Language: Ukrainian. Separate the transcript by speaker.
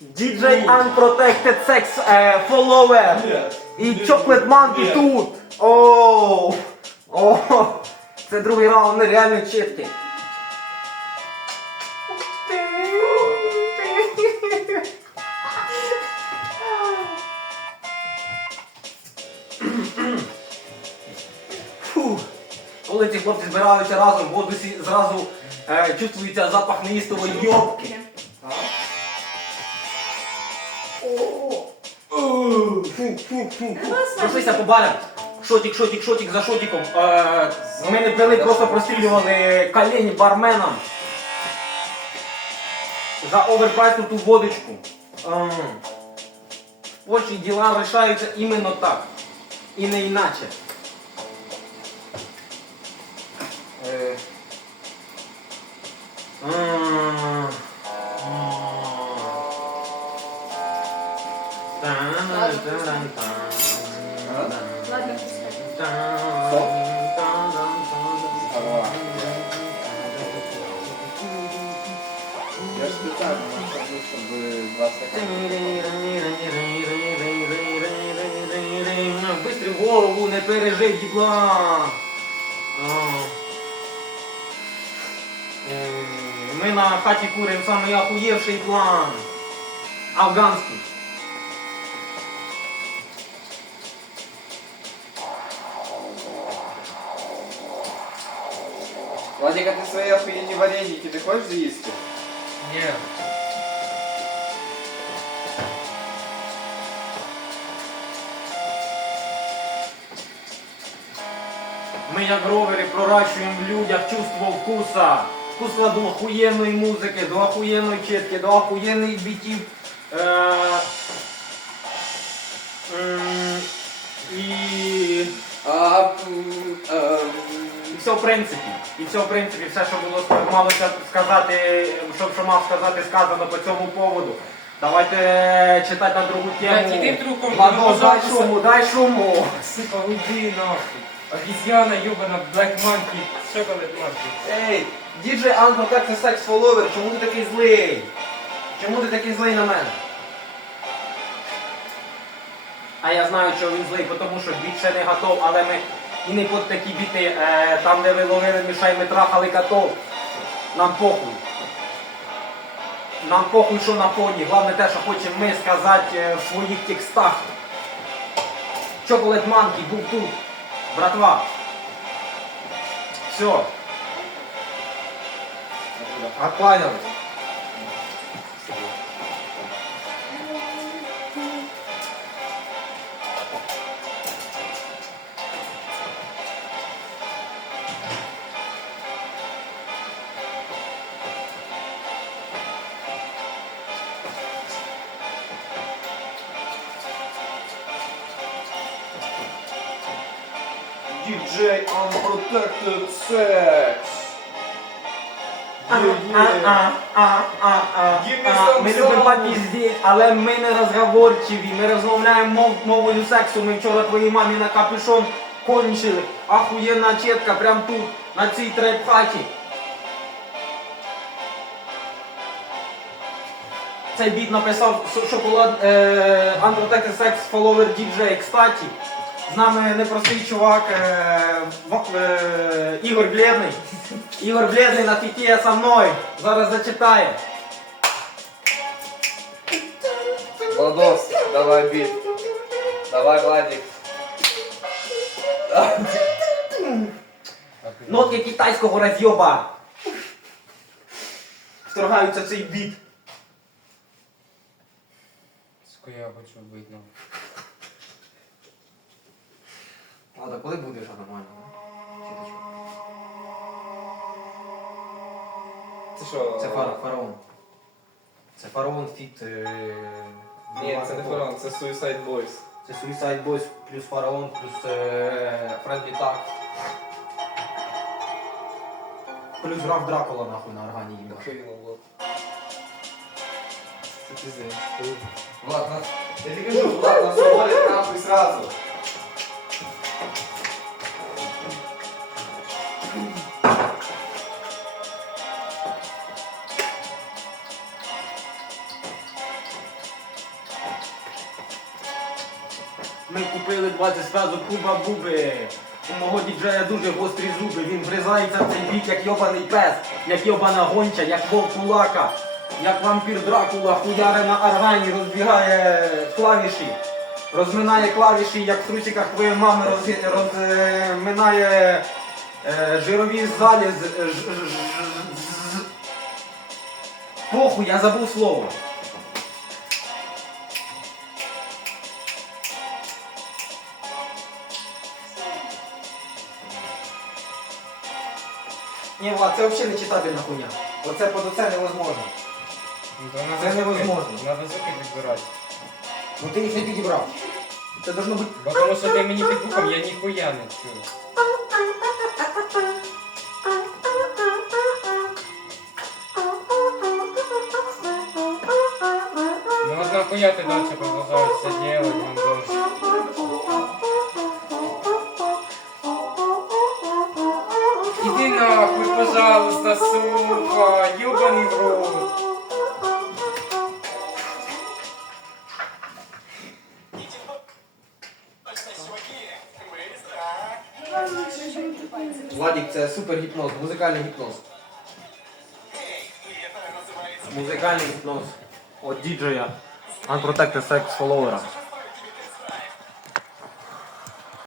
Speaker 1: DJ Unprotected Sex е, Follower. І Chocolate Monkey тут. О, о, це другий раунд нереально чіткий. Фу. Коли ці хлопці збираються разом, в воду сі- зразу е, чувствується запах неїстової йобки. Прошлися по барам. Шотик, шотик, шотик за шотиком. Е, ми не пили, просто прострілювали колені барменам. За оверпрайсну ту водочку. Ем, В Польщі діла вирішаються іменно так. І не іначе. Е, м,
Speaker 2: Я ж спеціально накажу, щоб два стакани.
Speaker 1: Бистрі в голову, не пережив діпла. Ми на хаті куримо самий охуєвший план. Афганський.
Speaker 2: Владик, а ти свої охуєнні вареники, ти хочеш з'їсти?
Speaker 3: Ні.
Speaker 1: Ми як ровери проращуємо в людях чувство вкуса. Вкуса до охуєнної музики, до охуєнної чітки, до охуєнних бітів. Е, м, і,
Speaker 2: А, м, ем,
Speaker 1: і все в принципі. І все в принципі, все, що було малося сказати, що, що мав сказати, сказано по цьому поводу. Давайте читати на другу
Speaker 3: Блядь,
Speaker 1: тему.
Speaker 3: іди в другу комнату,
Speaker 1: Ладно, дай
Speaker 3: пожалуйста.
Speaker 1: шуму, дай шуму.
Speaker 3: Сука, уйди нахуй. Обезьяна, ёбана, Black Monkey, Chocolate Monkey.
Speaker 1: Ей, діджей Анно, як це секс фоловер, чому ти такий злий? Чому ти такий злий на мене? А я знаю, що він злий, тому що біт ще не готов, але ми і не під такі біти, е, там де ви ловили мішай, ми трахали котов. Нам похуй. Нам похуй, що на фоні. Головне те, що хочемо ми сказати е, в своїх текстах. Chocolate Monkey був тут. Братва. Все. Откланялись.
Speaker 2: DJ Unprotected Sex.
Speaker 1: А.
Speaker 2: some
Speaker 1: Ми любимо
Speaker 2: soul.
Speaker 1: але ми не розговорчиві. Ми розмовляємо мов, мовою сексу. Ми вчора твоїй мамі на капюшон кончили. Ахуєнна чітка прям тут, на цій треп-хаті. Цей біт написав шоколад е, Unprotected Sex Follower DJ. Кстати, з нами непростий чувак е, В- е, Ігор Бледний. Ігор Бледний на фіті со мною. Зараз зачитає.
Speaker 2: Владос, давай біт. Давай, Владик.
Speaker 1: Нотки китайського розйоба. Вторгаються в цей біт.
Speaker 3: Сука, я хочу бути, ну.
Speaker 1: Ладно, коли буде вже нормально?
Speaker 2: Це що?
Speaker 1: Це фара, фараон. Це фараон фіт. Е...
Speaker 2: Ні, це не фараон, це Suicide Boys.
Speaker 1: Це Suicide Boys плюс фараон плюс е... Фредді Так. Плюс граф Дракула нахуй на органі їбаш.
Speaker 2: Охуєнно, Влад. Це пиздец. Влад, нас... Я тебе кажу, Влад, нас нахуй сразу.
Speaker 1: Ми купили 20 связок Куба Буби. У мого діджея дуже гострі зуби. Він врізається в цей бік, як йобаний пес, як йобана гонча, як вовк кулака, як вампір Дракула, хуяре на аргані, розбігає клавіші. Розминає клавіші, як в трусиках твоєї мами роз- розминає е, жирові залі. з- ж- ж- ж- Похуй, я забув слово. Ні, Влад, це взагалі не читати на хуйня. Оце под оце невозможно. Це невозможно.
Speaker 3: Надо звуки підбирати.
Speaker 1: Ну ти їх не підібрав. Це должно бути.
Speaker 3: Бо тому що ти мені під вухом, я ніхуя не чую. Ну вот нахуя ты дальше продолжаешь все делать, Гондон? Пожалуйста, сука, ёбаный в рот.
Speaker 1: Владик, це супер гіпноз, музикальний гіпноз. Музикальний гіпноз. От діджея. Unprotected Sex Follower.